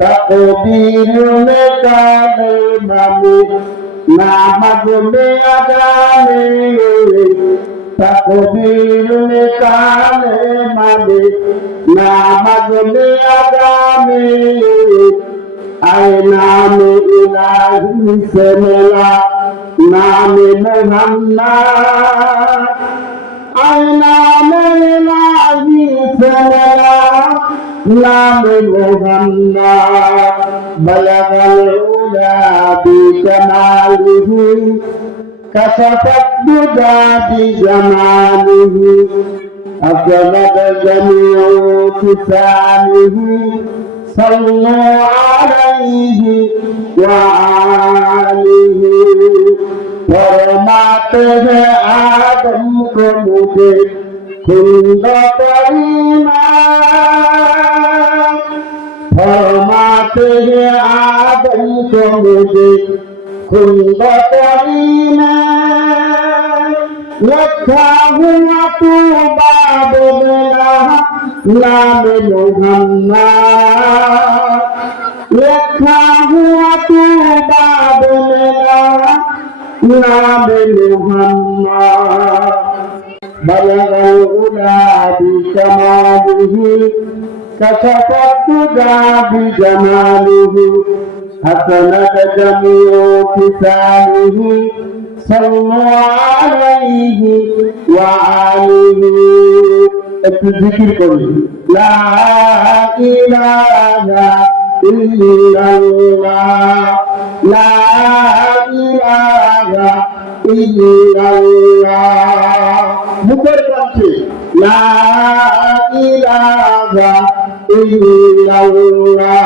تقبيل مكان المامور نعمد بأدامي تقبيل مكان المامور نعمد بأدامي أي نعم إلهي سملا نعم مهنا أي نعم إلهي سملا لام مهنا بلغ العلا بكماله كشفت بدا بجماله أكمل جميع كتابه صلوا عليه وآله পরমাতে আদম কমুকে কুন্দ পরিমা كمثله كل قرينا والتهمة باب لها لا بلغنا والتهمة باب لها لا بلغنا بلغ الأولى بكماله كشف الدجى بجماله حسنت جميع كتابه صلوا عليه وآله একটু জিকির করি লা ইলাহা ইল্লাল্লাহ লা ইলাহা ইল্লাল্লাহ মুখের কণ্ঠে লা ইলাহা ইল্লাল্লাহ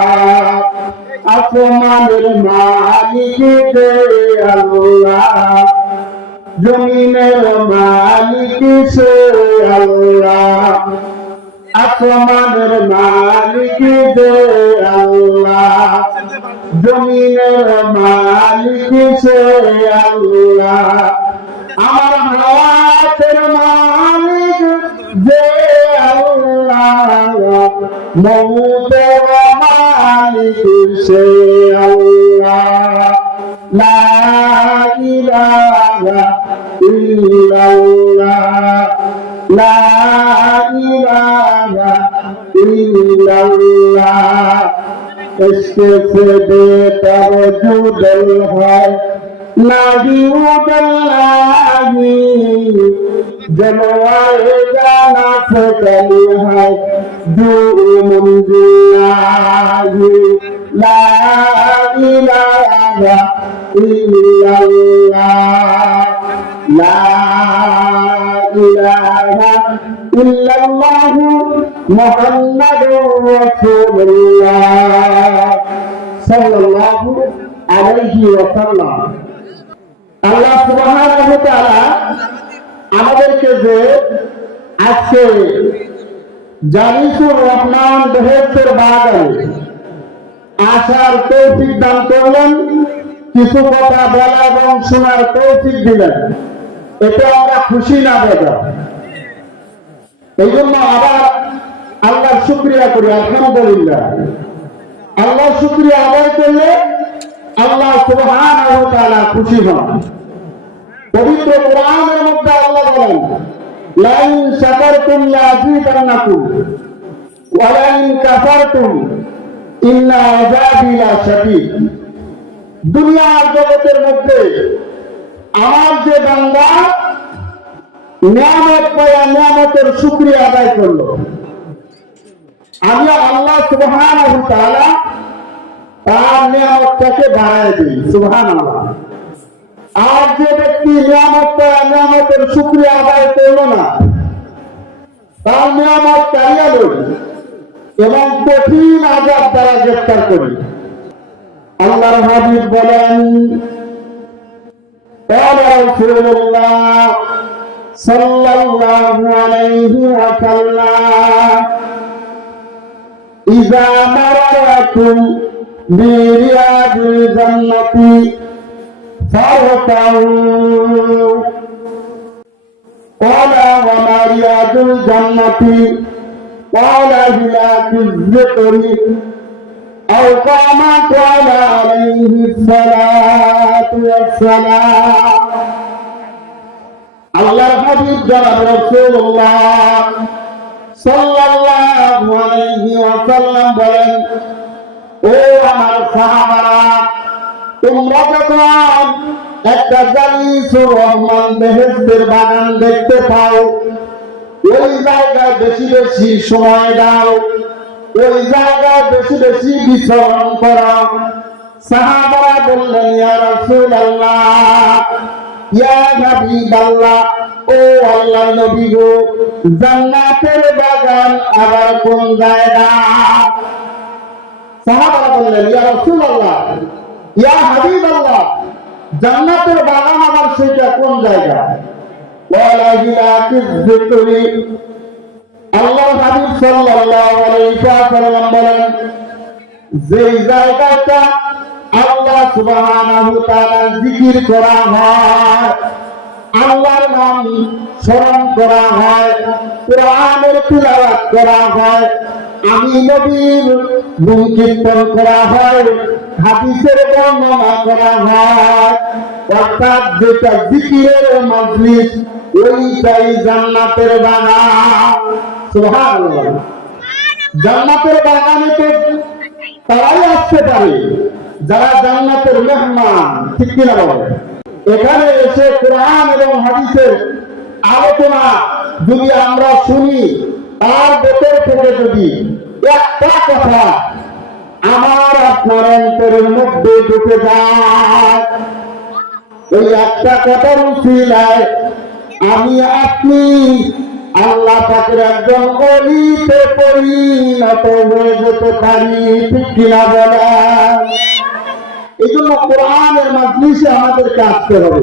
আসমানের মালিক কে আল্লাহ, জমিনের মালিক সে আল্লাহ, আসমানের মালিক যে আল্লাহ, জমিনের মালিক সে আল্লাহ। আমার হায়াতের মালিক যে আল্লাহ, মৌতের say Allah, La ilaha illallah, La ilaha illallah. इसके से बेहतर जुदल है लागी उदल लागी जलवाए जाना से कली है النجوم بالله لا إله إلا الله لا إله إلا الله محمد رسول الله صلى الله عليه وسلم আল্লাহ সুবহানাহু ওয়া তাআলা আমাদেরকে যে আজকে জানিসুর রহমান বেহেস্তের বাগানে। আসার তৌফিক দান করলেন, কিছু কথা বলা এবং শোনার তৌফিক দিলেন। এতে আমরা খুশি না বেদা। এই জন্য আবার আল্লাহর শুক্রিয়া করি, আলহামদুলিল্লাহ। আল্লাহ শুক্রিয়া আদায় করলে আল্লাহ তাআলা খুশি হন। পবিত্র কোরআনের মধ্যে আল্লাহ বলেন লাইন শাকারতুম লাযিদান্নাকুম ওয়া ইন্না দুনিয়ার জগতের মধ্যে আমার যে বান্দা নিয়ামত পায়া নিয়ামতের শুক্রিয়া আদায় করল। আমি আল্লাহ সুবহানাহু তাআলা তার নিয়ামতটাকে বাড়ায় দিই, সুবহানাল্লাহ। আর যে ব্যক্তি নিয়ামত পায়া নিয়ামতের শুক্রিয়া আদায় করলো না তার নিয়ামত কারিয়া লই এবং কঠিন আজাব দ্বারা গ্রেফতার করি আল্লাহর হাবিব বলেন قال رسول الله صلى الله عليه وسلم إذا مررتم برياض الجنة فارتعوا قال وما رياض الجنة قال هلاك الذكر أو كما قال عليه الصلاة والسلام আল্লাহর হাবিব জনাব রাসূলুল্লাহ সাল্লাল্লাহু আলাইহি ওয়াসাল্লাম বলেন ও আমার সাহাবারা তোমরা যখন একটা জালিসুর রহমান বেহেশতের বাগান দেখতে পাও, ওই জায়গায় বেশি বেশি সময় দাও, ওই জায়গায় বেশি বেশি বিচরণ করো সাহাবারা বললেন, ইয়া রাসূলুল্লাহ, ইয়া হাবিবাল্লাহ, ও আল্লাহ নবী গো, জান্নাতের বাগান আবার কোন জায়গা? সাহাবারা বললেন, ইয়া রাসূলুল্লাহ ইয়া হাবিবাল্লাহ, জান্নাতের বাগান আমার সেটা কোন জায়গা? আল্লাহ হাবিব সাল্লাল্লাহু আলাইহি ওয়াসাল্লাম বলেন, যেই জায়গাটা আল্লাহ সুবহানাহু তাআলা জিকির করা হয়, আল্লাহর নাম স্মরণ করা হয়, কোরআনের তিলাওয়াত করা হয়, আমি নবীর গুণ করা হয় হাদিসের বর্ণনা করা হয়, অর্থাৎ যেটা জিকিরের মজলিস, ওইটাই জান্নাতের বাগান। সুবহানাল্লাহ। জান্নাতের বাগানে তো তারাই আসতে পারে, যারা জান্নাতের মেহমান, ঠিক কিনা বলে এখানে এসে কোরআন এবং হাদিসের আলোচনা যদি আমরা শুনি, তার ভেতর থেকে যদি একটা কথা আমার আপনার অন্তরের মধ্যে ঢুকে যায়। ওই একটা কথার উচিলায় আমি আপনি আল্লাহ পাকের একজন অলিতে পরিণত হয়ে যেতে পারি, ঠিক কিনা বলেন? এই জন্য কোরআনের মাজলিসে আমাদেরকে আসতে হবে।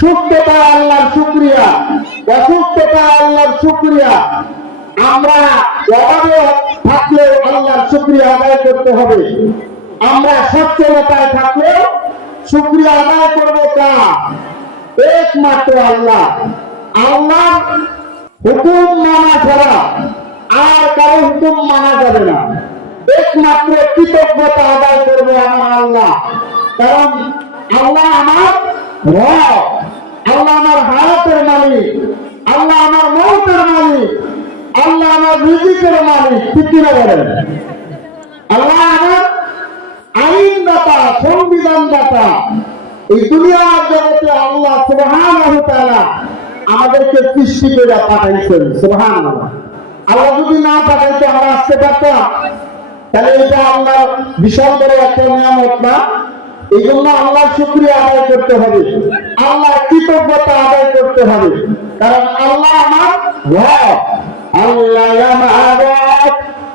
সুস্থতা আল্লাহর শুক্রিয়া, অসুস্থতা আল্লাহর শুক্রিয়া। আমরা অভাবে থাকলেও শুক্রিয়া আদায় করতে হবে। আমরা সচ্ছলতায় থাকলেও শুক্রিয়া আদায় করব তা একমাত্র আল্লাহ। আল্লাহ হুকুম মানা ছাড়া আর কারও হুকুম মানা যাবে না। একমাত্র কৃতজ্ঞতা আদায় করব আমার আল্লাহ। কারণ আল্লাহ আমার আল্লাহ আমার হায়াতের মালিক, আল্লাহ আমার মৌতের মালিক, আল্লাহ আমার রিজিকের মালিক। ঠিক কিনা বলেন? আল্লাহ আমাদেরকে সৃষ্টি করে পাঠাইছেন, সুবহানাল্লাহ। আল্লাহ যদি না পাঠাইতো আমরা আসতে পারতাম, তাহলে এটা আল্লাহ বিশাল বড় একটা নিয়ামত না? এই জন্য আল্লাহ শুক্রিয়া আদায় করতে হবে আল্লাহ কৃতজ্ঞতা আদায় করতে হবে, কারণ আল্লাহ আমার আল্লাহ আমার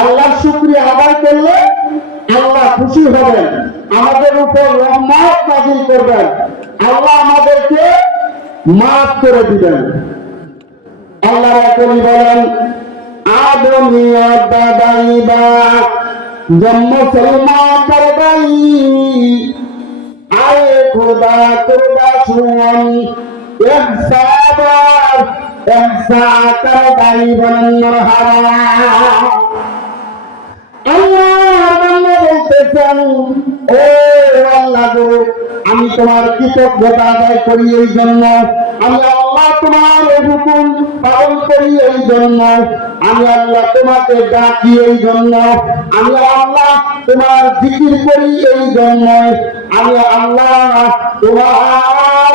আল্লাহর শুক্রিয়া আদায় করলে আল্লাহ খুশি হবেন। আমাদের উপর রহমত নাজিল করবেন। আল্লাহ আমাদেরকে মাফ করে দিবেন। আল্লাহ করি বলেন আদমিয়া জন্ম করবাই। আয়ে হারা আল্লাহ আমি তোমার কৃতজ্ঞতা আদায় করি এই জন্য। আমি আল্লাহ তোমার হুকুম পালন করি এই জন্য। আমি আল্লাহ তোমাকে ডাকি এই জন্য। আমি আল্লাহ তোমার জিকির করি এই জন্য। আমি আল্লাহ তোমার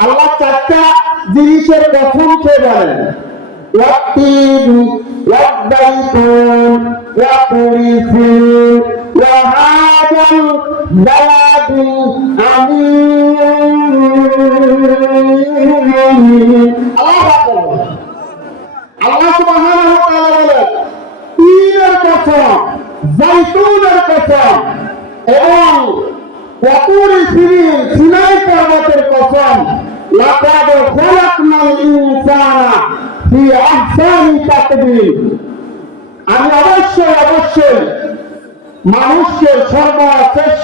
আল্লাহ চারটা জিনিসের প্রথম কে বলেন ওয়াতিন ওয়াদাইতুন ওয়াকুরিসিন ওয়াহাদাল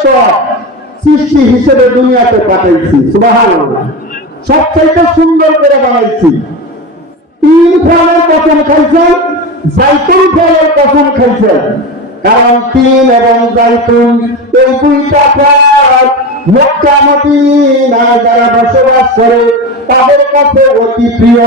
সর্বশ্রেষ্ঠ সৃষ্টি হিসেবে দুনিয়াতে পাঠাইছি, সুবহানাল্লাহ। সবচাইতে সুন্দর করে বানাইছি। তিন ফলের কসম খাইছেন, জাইতুন ফলের কসম খাইছেন। কারণ তিন এবং জাইতুন, এই দুইটা ফল মক্কা মদিনায় যারা বসবাস করে, তাদের কাছে অতি প্রিয়।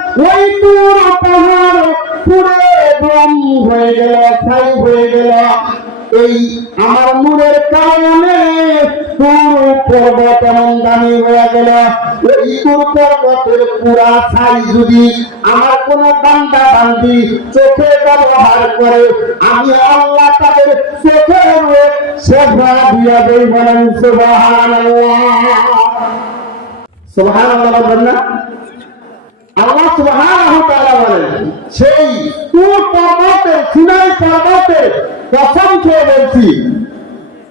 ওই তুর পাহাড় পুরে ব্রহ্ম হয়ে গেল, ছাই হয়ে গেল। এই আমার নূরের কারণে তুর পর্বত দামি হয়ে গেল। ওই তুর পর্বতের পুরা ছাই যদি আমার কোন বান্দা বান্দি চোখে ব্যবহার করে, আমি আল্লাহ তাদের চোখের সেবা দিয়া দেই বলেন, সুবহানাল্লাহ। সুবহানাল্লাহ বলবেন না? সেই পর্বতে সিনাই পর্বতে খেয়ে বলছি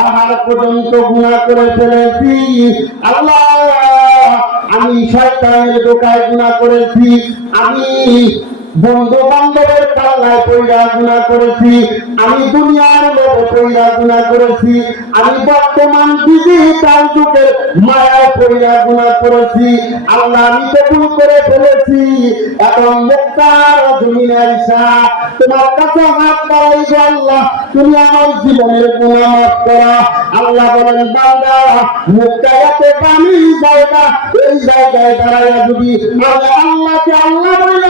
পাহাড় পর্যন্ত গুণা করে ফেলেছি। আল্লাহ আমি শয়তানের দোকায় গুণা করেছি। আমি বন্ধু বান্ধবের পাল্লায় গুণা করেছি, আমি দুনিয়ার লোভে গুণা করেছি, আমি বর্তমান ডিজিটাল যুগের মায়ায় পয়রা গুণা করেছি, আল্লাহ আমি কবুল করে ফেলেছি। এখন মুক্তার জমিনের ইসা তোমার কাছে হাত বাড়াই আল্লাহ, তুমি আমার জীবনের গুণা করা। আল্লাহ বলেন, বান্দা, মুক্তা এত দামি জায়গা, এই জায়গায় দাঁড়াইয়া যদি আল্লাহকে আল্লাহ বলে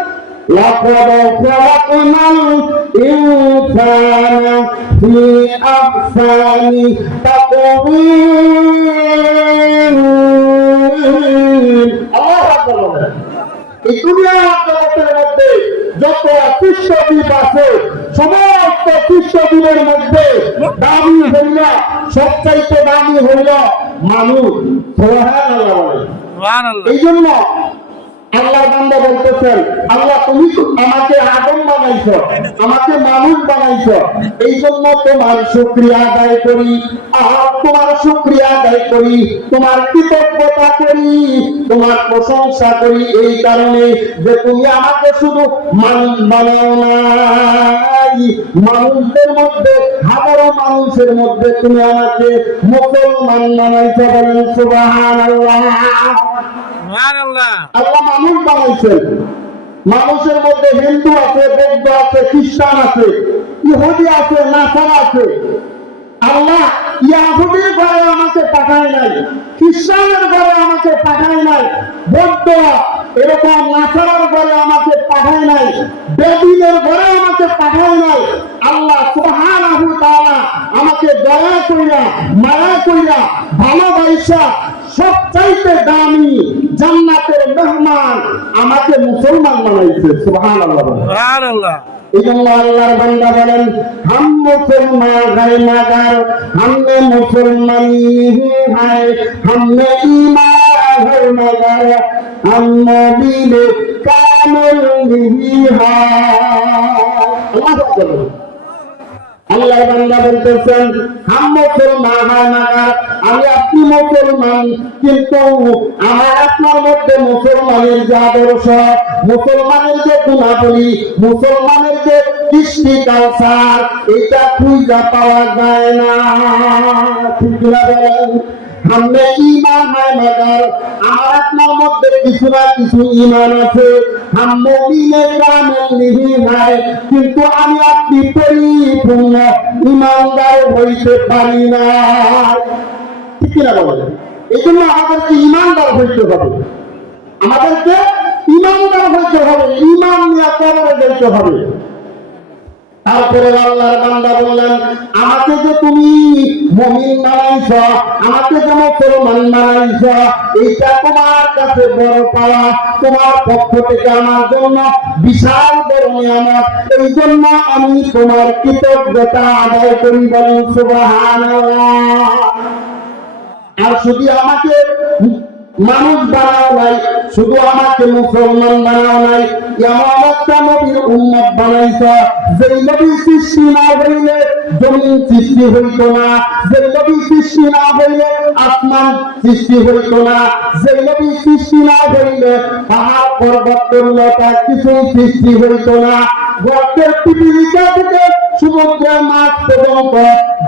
لقد خلقنا الإنسان في أحسن تقويم الله أكبر এই দুনিয়ার জগতের মধ্যে যত কৃষ্ণদ্বীপ আছে সমস্ত কৃষ্ণদ্বীপের মধ্যে দামি হইল সবচাইতে দামি হইল মানুষ সুবহানাল্লাহ বলে। সুবহানাল্লাহ এই জন্য আল্লাহ বান্দা বলতেছেন, আল্লাহ, তুমি আমাকে আদম বানাইছো, আমাকে মানুষ বানাইছো। এই জন্য তোমার শুক্রিয়া আদায় করি। তোমার শুক্রিয়া আদায় করি, তোমার কৃতজ্ঞতা করি, তোমার প্রশংসা করি এই কারণে যে তুমি আমাকে শুধু মানুষ বানাও নাই। মানুষদের মধ্যে, হাজারো মানুষের মধ্যে তুমি আমাকে মুসলমান বানাইছো বলেন সুবহানাল্লাহ সুবহানাল্লাহ। আল্লাহ মানুষ মানুষের মধ্যে হিন্দু আছে, বৌদ্ধ আছে, খ্রিস্টান আছে, ইহুদি আছে, নাসারা আছে। আল্লাহ ইয়াহুদির ঘরে আমাকে পাঠায় নাই, খ্রিস্টানের ঘরে আমাকে পাঠায় নাই, বৌদ্ধ এরকম নাসারার ঘরে আমাকে পাঠায় নাই বেদিনের ঘরে আমাকে পাঠায় নাই। আল্লাহ সুবহানাহু তাআলা আমাকে দয়া কইরা, মায়া কইরা, ভালোবাসা সবচাইতে দামি জান্নাতের মেহমান আমাকে মুসলমান বানাইছে সুবহানাল্লাহ সুবহানাল্লাহ। আল্লাহর বান্দা বলেন হাম মুসলমান গায় মাগার হামনে মুসলমান নিহি হায় হামনে ঈমান গায় মাগার হাম আল্লাহ বান্দা বলতেছেন আমি আপনি মুসলমান, কিন্তু আমার আপনার মধ্যে মুসলমানের যে আদর্শ, মুসলমানের যে গুণাবলী, মুসলমানের যে কৃষ্টি কালচার, এটা খুঁজা পাওয়া যায় না। ঠিক বলেন? সামনে ইমান হয় মাদার আমার আপনার মধ্যে কিছু না কিছু ইমান আছে। সামনে মিলে কামেল নিহি নাই, কিন্তু আমি আপনি পরিপূর্ণ ইমানদার হইতে পারি না। ঠিক কিনা বলেন? এই জন্য আমাদেরকে ইমানদার হইতে হবে। আমাদেরকে ইমানদার হইতে হবে ইমান নিয়ে কবরে যেতে হবে। তারপরে আল্লাহর বান্দা বললেন, আমাকে যে তুমি মুমিন বানাইছ, আমাকে যে মুসলমান বানাইছ এইটা তোমার কাছে বড় পাওয়া, তোমার পক্ষ থেকে আমার জন্য বিশাল বড় নিয়ামত। এই জন্য আমি তোমার কৃতজ্ঞতা আদায় করি বলেন, সুবহানাল্লাহ। আর শুধু আমাকে মানুষ বানাও নাই, শুধু আমাকে মুসলমান বানাও নাই। একটা নবীর উন্মত বানাইছ, যেই নবী সৃষ্টি না হইলে জমিন সৃষ্টি হইত না। যেই নবী সৃষ্টি না হইলে আসমান সৃষ্টি হইত না। যেই নবী সৃষ্টি না হইলে পাহাড়, পর্বত, পর্বতা কিছুই সৃষ্টি হইত না। গর্তের পৃথিবীটা থেকে সমুদ্রের মাছ পর্যন্ত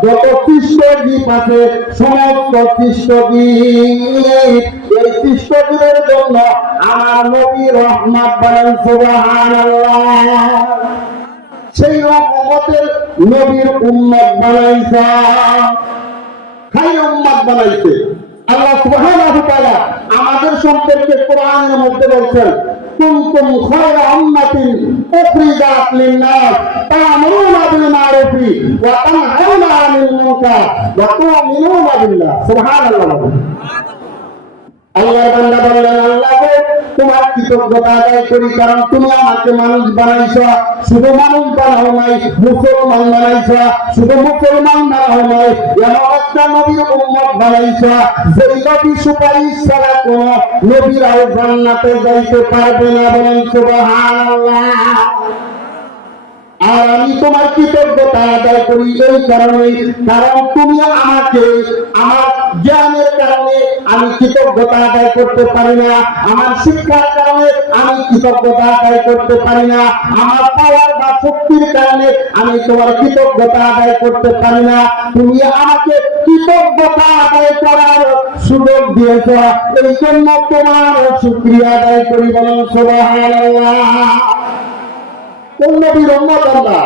যত কৃষ্ণদ্বীপ আছে, সমস্ত কৃষ্ণদ্বীপ। এই কৃষ্ণদ্বীপের জন্য আমার নবী রহমত বলেন, সুবহানাল্লাহ। সেই রহমতের নবীর উম্মত বানাইছে। খাই উম্মত বানাইছে। আল্লাহ আমাদের সম্পর্কে কোরআনের মধ্যে বলছেন, কুনতুম খায়রা উম্মাতিন বিল মা'রুফি ওয়া 'আনিল মুনকার ওয়া তু'মিনুনা বিল্লাহ। সুবহানাল্লাহ। আল্লাহ বান্দা বললেন আল্লাহ তোমার কৃতজ্ঞতা আদায় করি, কারণ তুমি আমাকে মানুষ বানাইছ, শুধু মানুষ বানাও নাই, মুসলমান বানাইছ, শুধু মুসলমান বানাও নাই একটা উম্মত বানাইছ নবী সুপারিশ ছাড়া কোন জান্নাতে যাইতে পারবে না বলেন আর আমি তোমার কৃতজ্ঞতা আদায় করি, এই কারণে কারণ তুমি আমার করতে পারি না, আমার শিক্ষার কারণে আমি কৃতজ্ঞতা আদায় করতে পারি না, আমার পাওয়ার বা শক্তির কারণে আমি তোমার কৃতজ্ঞতা আদায় করতে পারি না। তুমি আমাকে কৃতজ্ঞতা আদায় করার সুযোগ দিয়েছ, এই জন্য তোমার শুক্রিয়া আদায় করি বলেন কোন নবীর উম্মত আমরা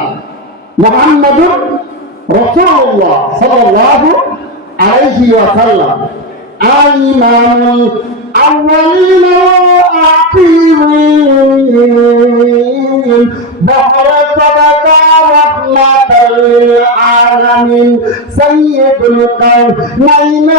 মুহাম্মাদুর আলাইহি ওয়াসাল্লাম। আইমানুল أولين وآخرين بحر صدق رحمة للعالمين سيد القوم نين